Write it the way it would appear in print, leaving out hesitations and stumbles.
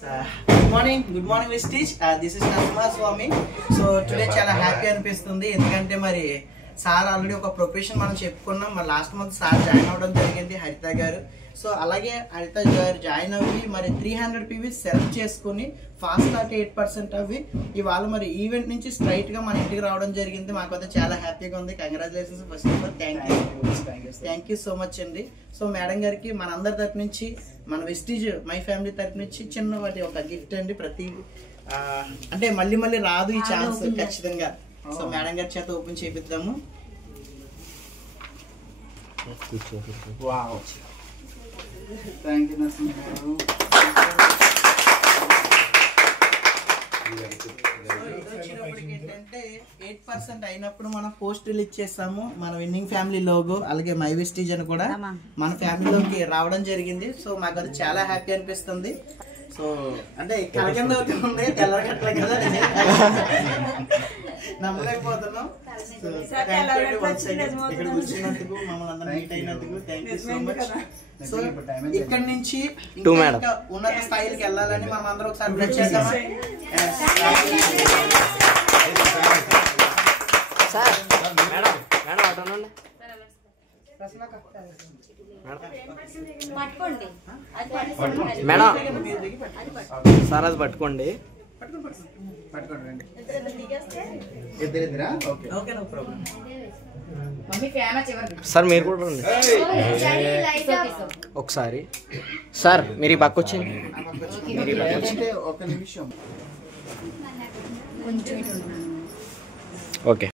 Good morning విస్టీజ్ this is Narasimha Swamy. So today చాలా happy అనిపిస్తుంది, ఎందుకంటే మరి సార్ ఆల్రెడీ ఒక ప్రొఫెషన్ మనం చెప్పుకున్నాం. మరి లాస్ట్ మంత్ సార్ జాయిన్ అవ్వడం జరిగింది, హరిత గారు. సో అలాగే హరిత గారు జాయిన్ అవ్వి మరి 300 PV సెలెక్ట్ చేసుకుని ఫాస్ట్ టాక్ 8% అవి ఇవాళ మరి ఈవెంట్ నుంచి స్ట్రైట్ గా మన ఇంటికి రావడం జరిగింది. మాకు అయితే చాలా హ్యాపీగా ఉంది. Congratulations first of all. Thank you so much అండి. సో మేడం గారికి మనందరి తరపు నుంచి, మన విస్టీజ్ మై ఫ్యామిలీ తరపు నుంచి చిన్నవాటి ఒక గిఫ్ట్ అండి. ప్రతి అంటే మళ్ళీ రాదు ఈ ఛాన్స్ ఖచ్చితంగా. సో మేడం గారి చేత ఓపెన్ చేపిద్దాము. థ్యాంక్ యూ నరసింహ గారు. ఏంటంటే 8% అయినప్పుడు మనం పోస్ట్ రిలీజ్ చేస్తాము. మన విన్నింగ్ ఫ్యామిలీ లోగో అలాగే మై విస్టీజ్ అని కూడా మన ఫ్యామిలీలోకి రావడం జరిగింది. సో మాకు అది చాలా హ్యాపీ అనిపిస్తుంది. సో అంటే కలగండి అవుతుంది, తెల్లగట్ల కదా, నమ్మలేకపోతున్నాం. ఇక్కడ కూర్చున్నందుకు, మమ్మల్ని అందరూ మీట్ అయినందుకు thank you so much. So ఇక్కడ నుంచి ఉన్నత స్థాయికి వెళ్ళాలని మనం అందరం ఒకసారి బ్లెస్ చేద్దామా? మేడం సార్ అది పట్టుకోండి. సార్ మీరు కూడా రండి ఒకసారి. సార్ మీరు ఈ పక్క వచ్చేయండి. ఒక నిమిషం. ఓకే.